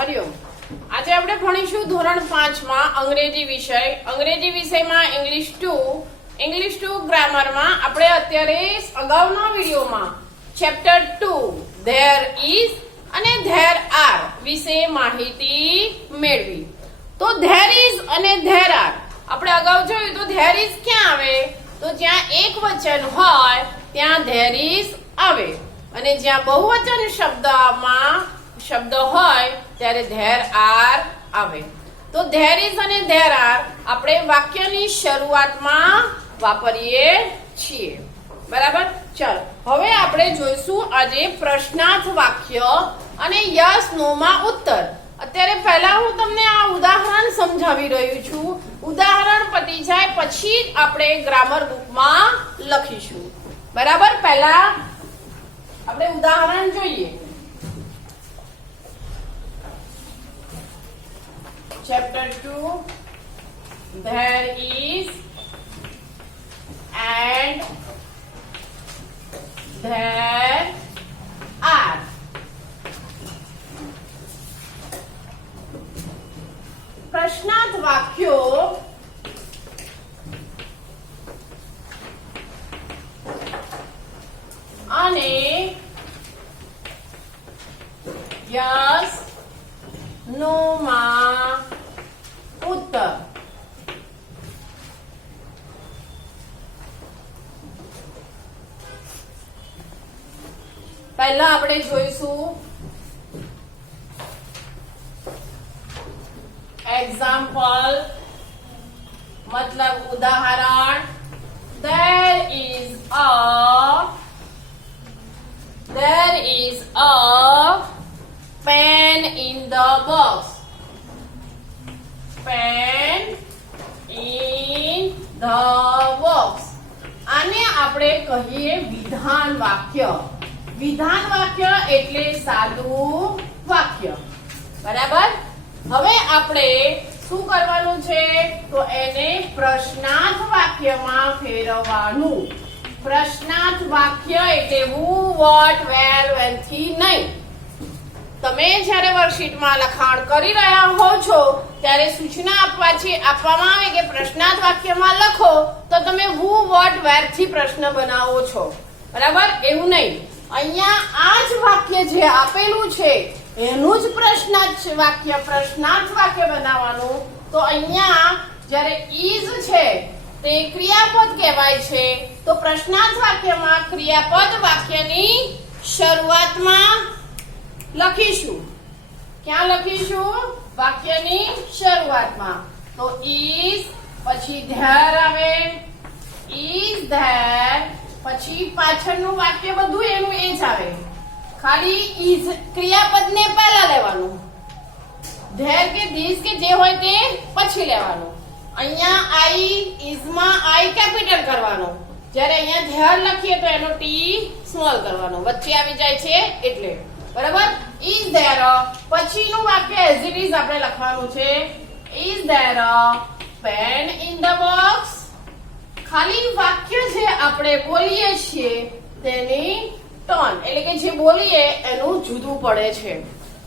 હરિઓમ. આજે આપણે ભણીશું ધોરણ 5 માં અંગ્રેજી વિષય. અંગ્રેજી વિષયમાં ઇંગ્લિશ 2 ગ્રામરમાં આપણે અત્યારે અગાઉના વિડીયોમાં ચેપ્ટર 2 ધેર ઇઝ અને ધેર આર વિશે માહિતી મેળવી. તો ધેર ઇઝ અને ધેર આર આપણે અગાઉ જોયું. તો ધેર ઇઝ ક્યાં આવે? તો જ્યાં એક વચન હોય ત્યાં ધેર ઇઝ આવે અને જ્યાં બહુવચન શબ્દ હોય ત્યારે ધેર આર આવે. તો ધેર ઇઝ અને ધેર આર આપણે વાક્યની શરૂઆતમાં વાપરીએ છીએ. બરાબર? ચાલો હવે આપણે જોઈશું આજે પ્રશ્નાર્થ વાક્ય અને યસ નો માં ઉત્તર. અત્યારે પહેલા હું તમને આ ઉદાહરણ સમજાવી રહ્યું છું. ઉદાહરણ પતી જાય પછી આપણે ગ્રામર બુકમાં લખીશું. બરાબર? પહેલા આપણે ઉદાહરણ જોઈએ. Chapter 2 There is and there are. પ્રશ્નાર્થ વાક્યો અને યસ નો માં ઉત્તર. પહેલા આપણે જોઈશું એક્ઝામ્પલ મતલબ ઉદાહરણ. there is a pen in the box. Pen in the box. આને આપણે કહીએ વિધાન વાક્ય. વિધાન વાક્ય એટલે સાદું વાક્ય. બરાબર? હવે આપણે શું કરવાનું છે? તો એને પ્રશ્નાર્થ વાક્યમાં ફેરવવાનું. પ્રશ્નાર્થ વાક્ય એટલે who, what, where, when થી નહીં. તમે જ્યારે વર્કશીટમાં લખાણ કરી રહ્યા હો છો ત્યારે સૂચના આપવામાં આવે કે પ્રશ્નાર્થ વાક્યમાં લખો તો તમે who, what, where થી પ્રશ્ન બનાવો છો. બરાબર? એવું નહીં. અહીંયા આ જ વાક્ય જે આપેલું છે એનું જ પ્રશ્નાર્થ વાક્ય બનાવવાનું. તો અહીંયા જ્યારે is છે તે ક્રિયાપદ કહેવાય છે. તો પ્રશ્નાર્થ વાક્યમાં ક્રિયાપદ વાક્યની શરૂઆતમાં લખીશું. ક્યાં લખીશું? વાક્યની શરૂઆતમાં. તો is પછી there આવે. is there પછી પાછળનું વાક્ય બધું એનું એ જ આવે. ખાલી is ક્રિયાપદને પહેલા લેવાનું. there કે this કે જે હોય તે પછી લેવાનું. અહીંયા I is માં I કેપિટલ કરવાનો. જ્યારે અહીંયા there લખીએ તો એનો t સ્મોલ કરવાનો. વચ્ચે આવી જાય છે એટલે. બરાબર? is there પછીનું વાક્ય as it is આપણે લખવાનું છે. is there a pen in the box? ખાલી વાક્ય જે આપણે બોલીએ છીએ તેની ટોન એટલે કે જે બોલીએ એનું જુદું પડે છે.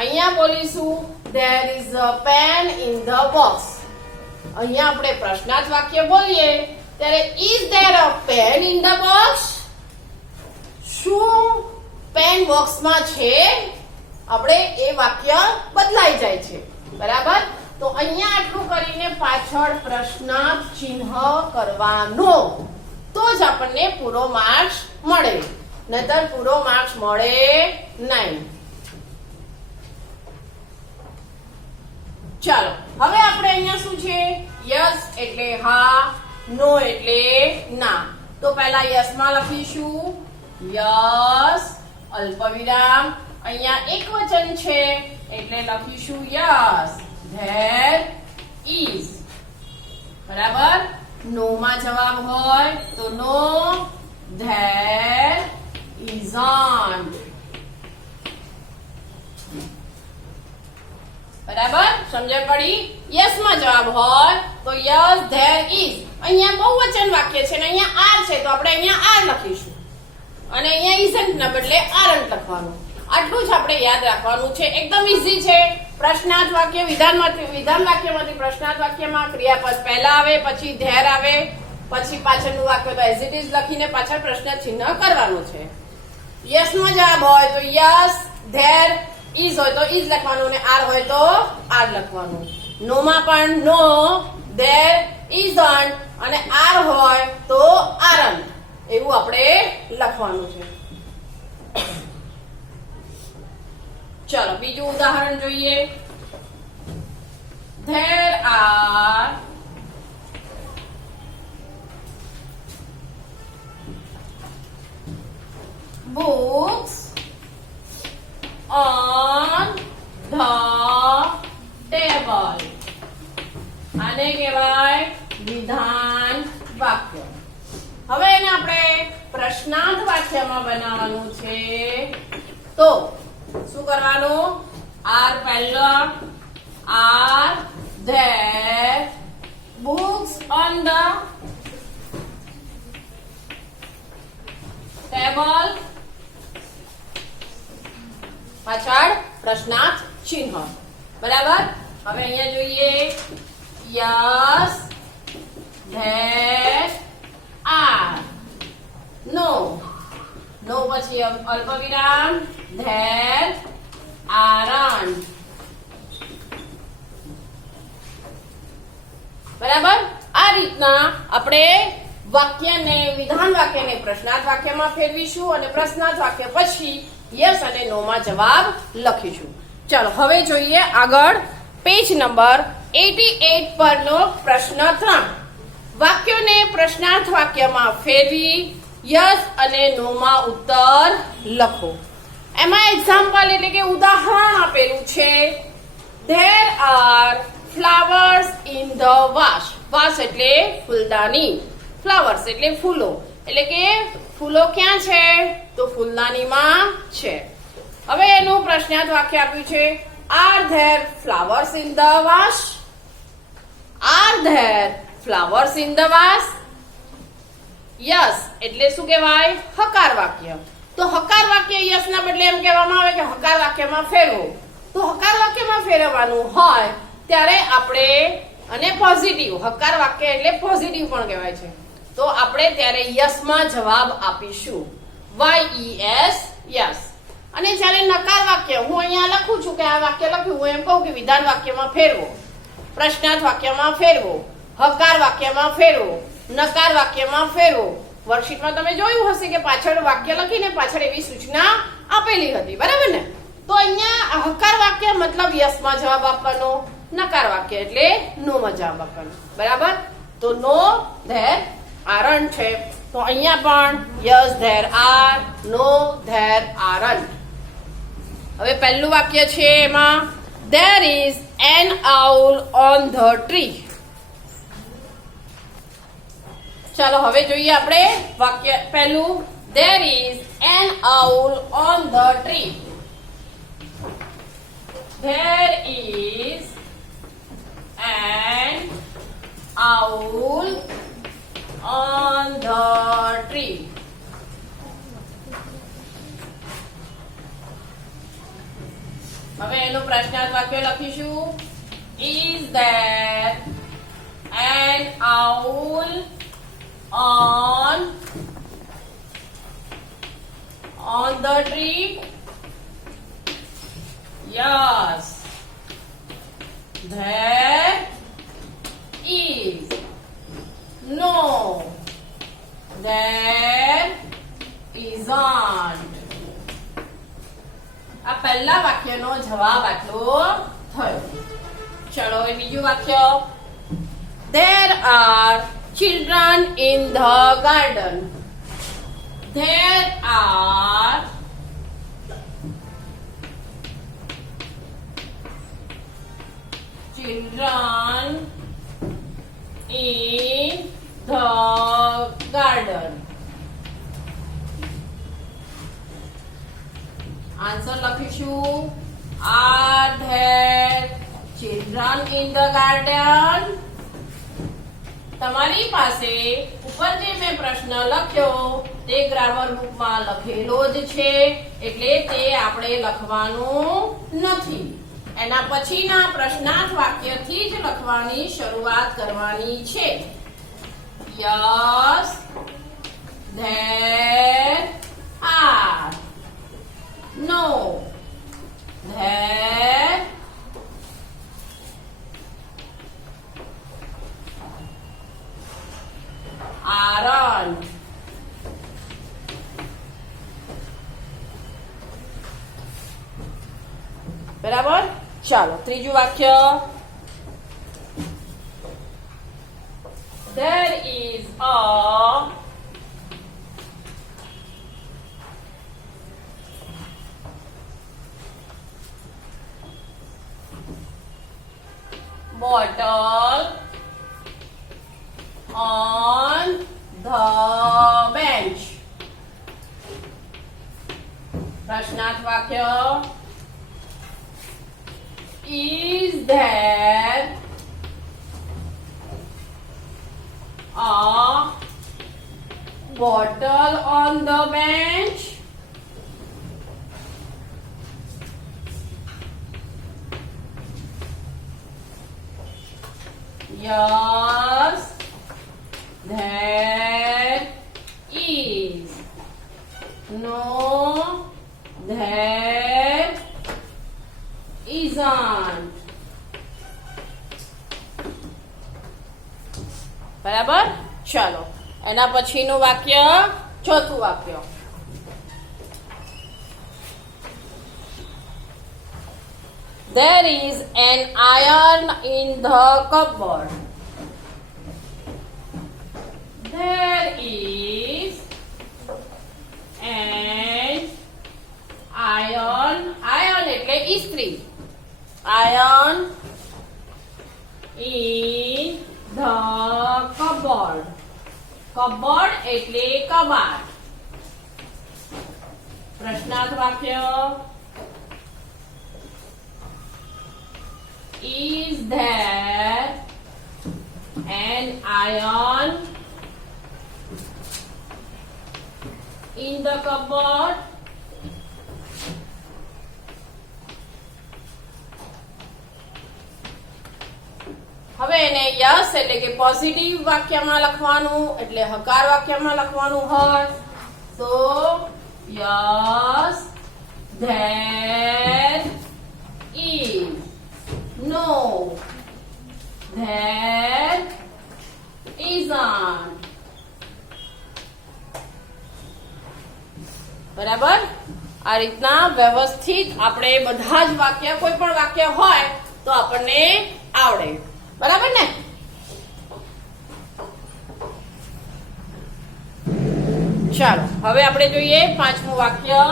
અહીંયા બોલીશું there is a pen in the box. અહીંયા આપણે પ્રશ્નાર્થ વાક્ય બોલીએ ત્યારે is there a pen in the box? શું પેન બોક્સમાં છે? આપણે એ વાક્ય બદલાઈ જાય છે. બરાબર? તો અહીંયા આટલું કરીને પાછળ પ્રશ્નાર્થ ચિહ્ન કરવાનો. તો જ આપણને પૂરો માર્ક્સ મળે. નહીતર પૂરો માર્ક્સ મળે નહીં. ચાલો હવે આપણે અહીંયા શું છે? યસ એટલે હા, નો એટલે ના. તો પહેલા યસ માં લખીશું યસ અલ્પવિરામ. અહીંયા એક વચન છે એટલે લખીશું યસ there is. બરાબર? નો માં જવાબ હોય તો નો there isn't. બરાબર? સમજણ પડી? યસ માં જવાબ હોય તો યસ there is. અહીંયા બહુવચન વાક્ય છે ને અહીંયા આર છે તો આપણે અહીંયા આર લખીશું અને અહીંયા isn't ના બદલે aren't લખવાનું. આટલું જ આપણે યાદ રાખવાનું છે. એકદમ ઈઝી છે. પ્રશ્નાર્થ વાક્ય વિધાન વાક્યમાંથી પ્રશ્નાર્થ વાક્યમાં ક્રિયાપદ પહેલા આવે, પછી ધેર આવે, પછી પાછળનું વાક્ય તો એઝ ઇટ ઇઝ લખીને પાછળ પ્રશ્ન ચિહ્ન કરવાનું છે. યસ નો જવાબ હોય તો યસ, ધેર ઇઝ હોય તો ઇઝ લખવાનું અને આર હોય તો આર લખવાનું. નો માં પણ નો, ધેર ઇઝન્ટ અને આર હોય તો આરન્ટ એવું આપણે લખવાનું છે. ચલો બીજું ઉદાહરણ જોઈએ. There are books on the table. આને કહેવાય વિધાન વાક્ય. હવે એને આપણે પ્રશ્નાર્થ વાક્યમાં બનાવવાનું છે. તો શું કરવાનું? આર પહેલા, R there books on the table, પાછળ પ્રશ્નાર્થ ચિહ્ન. બરાબર. હવે અહીંયા જોઈએ. Yes, there are. નો, નો પછી અલ્પવિરામ, there aren't. બરાબર. આ રીતના આપણે વાક્યને વિધાન વાક્યને પ્રશ્નાર્થ વાક્યમાં ફેરવીશું અને પ્રશ્નાર્થ વાક્ય પછી યસ અને નો માં જવાબ લખીશું. ચાલો હવે જોઈએ આગળ પેજ નંબર 88 પરનો પ્રશ્ન 3. વાક્યોને પ્રશ્નાર્થ વાક્યમાં ફેરવી યસ અને નો માં ઉત્તર લખો. એમાં એક્ઝામ્પલ એટલે કે ઉદાહરણ આપેલું છે. There are flowers in the vase. Vase એટલે ફૂલદાની, flowers એટલે ફૂલો, એટલે કે ફૂલો ક્યાં છે? તો ફૂલદાનીમાં છે. હવે એનું પ્રશ્નાર્થ વાક્ય આપ્યું છે. Are there flowers in the vase? Are there flowers in the vase? Yes એટલે શું કહેવાય? હકાર વાક્ય. તો હકાર વાક્ય યસ ના બદલે એમ કહેવામાં આવે કે હકાર વાક્યમાં ફેરવો. તો હકાર વાક્યમાં ફેરવવાનું હોય ત્યારે આપણે અને પોઝિટિવ, હકાર વાક્ય એટલે પોઝિટિવ પણ કહેવાય છે, તો આપણે ત્યારે યસ માં જવાબ આપીશું. YES yes. અને જ્યારે નકાર વાક્ય, હું અહીંયા લખું છું કે આ વાક્ય લખ્યું, હું એમ કહું કે વિધાન વાક્યમાં ફેરવો, પ્રશ્નાર્થ વાક્યમાં ફેરવો, હકાર વાક્યમાં ફેરવો, નકાર વાક્યમાં ફેરવો. વર્કશીટમાં તમે જોયું હશે કે પાછળ વાક્ય લખીને પાછળ એવી સૂચના આપેલી હતી. બરાબર ને? તો અહીંયા હકાર વાક્ય મતલબ યસ માં જવાબ આપવાનો, નકાર વાક્ય એટલે નો માં જવાબ આપવાનો. બરાબર. તો નો, ધેર આરન્ટ છે. તો અહીંયા પણ yes there are, no there aren't. હવે પહેલું વાક્ય છે એમાં there is an owl on the tree. ચાલો હવે જોઈએ આપણે વાક્ય પહેલું. there is an owl on the tree. There is an owl on the tree. હવે એનું પ્રશ્નાર્થ વાક્ય લખીશું. Is there an owl on the tree? Yes, there is. No, there isn't. આ પહેલા વાક્યનો જવાબ આટલો થયો. ચલો હવે બીજું વાક્ય. There are children in the garden. There are children in the garden. Answer લખીશું. Are there children in the garden? તમારી પાસે ઉપર જે મેં પ્રશ્ન લખ્યો તે ગ્રામર બુકમાં લખેલો જ છે, એટલે તે આપણે લખવાનું નથી. એના પછીના પ્રશ્નાર્થ વાક્યથી જ લખવાની શરૂઆત કરવાની છે. Yes, there are. No, there aren't. બરાબર. ચાલો ત્રીજું વાક્ય. There is a bottle on the bench. પ્રશ્નાર્થ વાક્ય. Is there a bottle on the bench? Yes, there is. No, there isn't. બરાબર. ચાલો એના પછીનું વાક્ય, ચોથું વાક્ય. There is an iron in the cupboard. There is an iron. Iron એટલે ઇસ્ત્રી. Iron in the cupboard. Cupboard એટલે કબાટ. પ્રશ્નાર્થ વાક્ય. Is there an iron in the cupboard? હવે એને યસ એટલે કે પોઝિટિવ વાક્યમાં લખવાનું, એટલે હકાર વાક્યમાં લખવાનું હોય. So yes, there is. No, there isn't. બરાબર. આ રીતના વ્યવસ્થિત આપણે બધા જ વાક્ય, કોઈ પણ વાક્ય હોય તો આપણને આવડે. બરાબર ને? ચાલો હવે આપણે જોઈએ પાંચમું વાક્ય.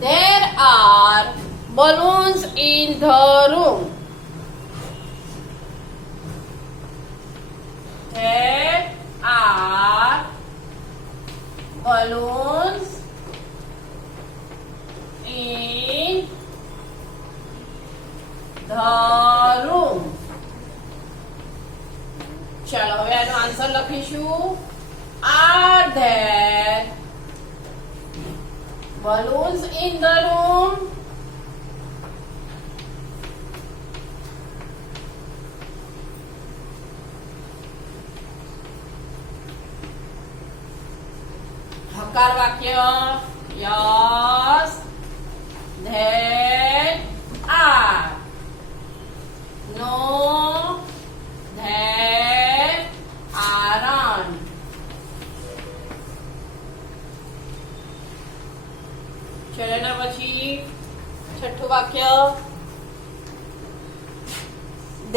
There are balloons in the room. There are balloons in the room. ચાલો હવે આનો આન્સર લખીશું. Are there balloons in the room? હકાર વાક્ય. Yes, there are. No, there aren't. ચલો એના પછી છઠ્ઠું વાક્ય.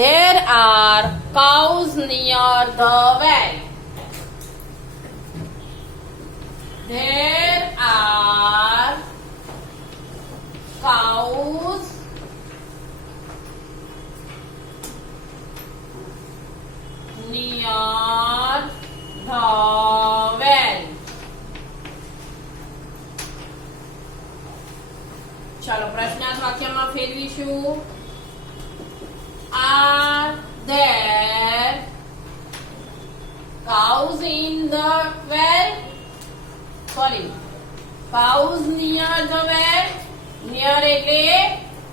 There are cows near the well. There are cows near the well. ચાલો પ્રશ્નાર્થ વાક્યમાં ફેરવીશું. Are there cows in the well? Sorry, cows near the well. Near એટલે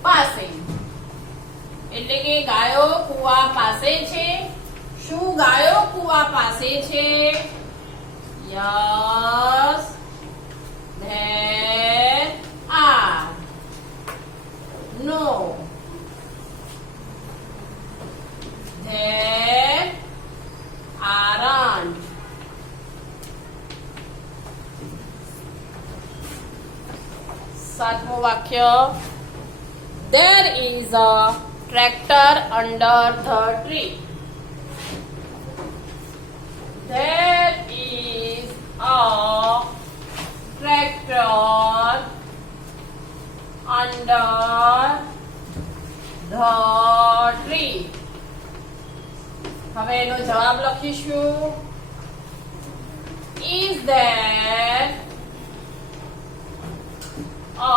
પાસે, એટલે કે ગાયો કુવા પાસે છે. શું ગાયો કુવા પાસે છે? Yes, there are. No, there aren't. સાતમું વાક્ય. There is a tractor under the tree. There is a tractor under the tree. હવે એનો જવાબ લખીશું. Is there a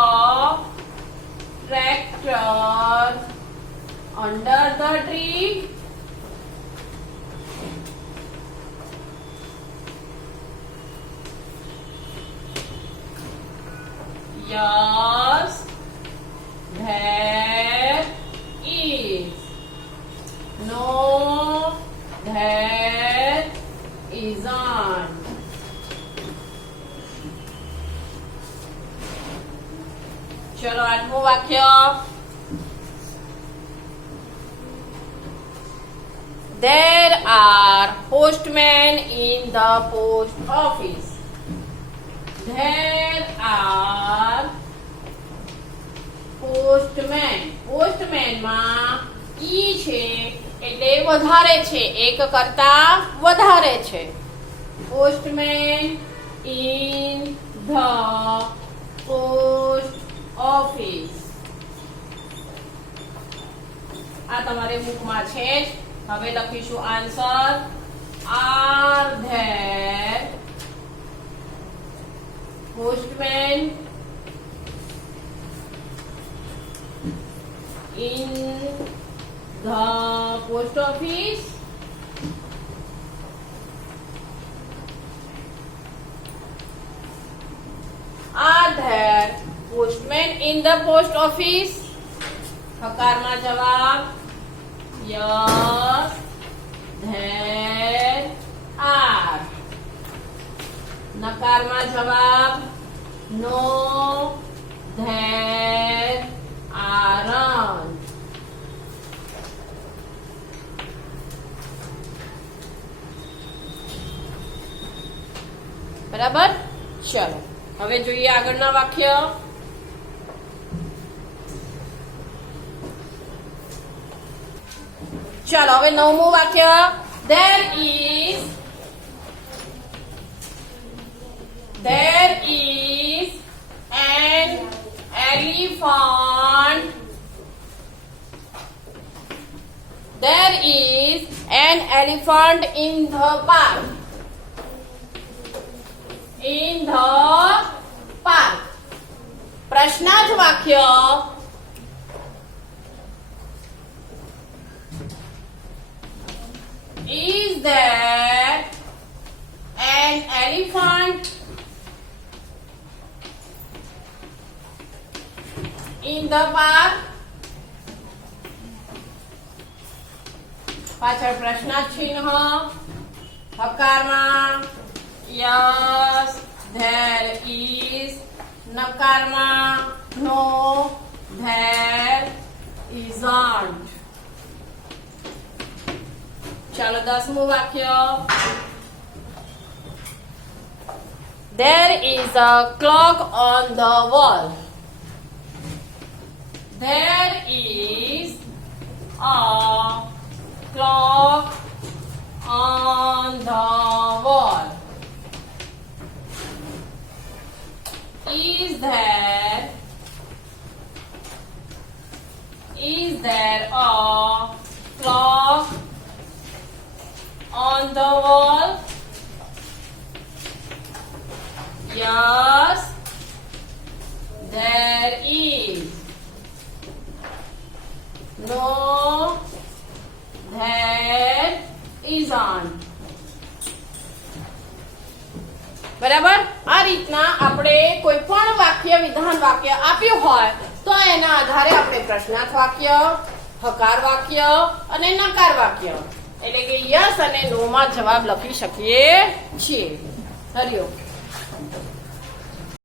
tractor under the tree? Yes, there is. No, there isn't. ચલો આઠમું વાક્ય. There are postmen in the post office. There are postmen. Postman માં ઈ છે એટલે વધારે છે, એક કરતા વધારે છે. Postman in the post office. આ તમારે બુકમાં છે જ. હવે લખીશું answer. Are there postmen in the post office? Are there postmen in the post office? હકારમાં જવાબ. Yes, there are. નકારમાં જવાબ. No, there aren't. બરાબર. ચલો હવે જોઈએ આગળના વાક્ય. ચાલો હવે નવમું વાક્ય. There is an elephant. There is an elephant in the park. In the park. પ્રશ્નાર્થ વાક્ય. Is there an elephant in the park? પાછળ પ્રશ્નાર્થ ચિહ્ન. હકારમાં yes, there is. નકારમાં no, there isn't. ચાલો 10મું વાક્ય. There is a clock on the wall. There is a clock on the wall. Is there a clock on the wall? Yes, there is. No, isn't. બરાબર. આ રીતના આપણે કોઈ પણ વાક્ય વિધાન વાક્ય આપ્યું હોય તો એના આધારે આપણે પ્રશ્નાર્થ વાક્ય, હકાર વાક્ય અને નકાર વાક્ય એટલે કે યસ અને નો માં જવાબ લખી શકીએ છીએ. હરિઓમ.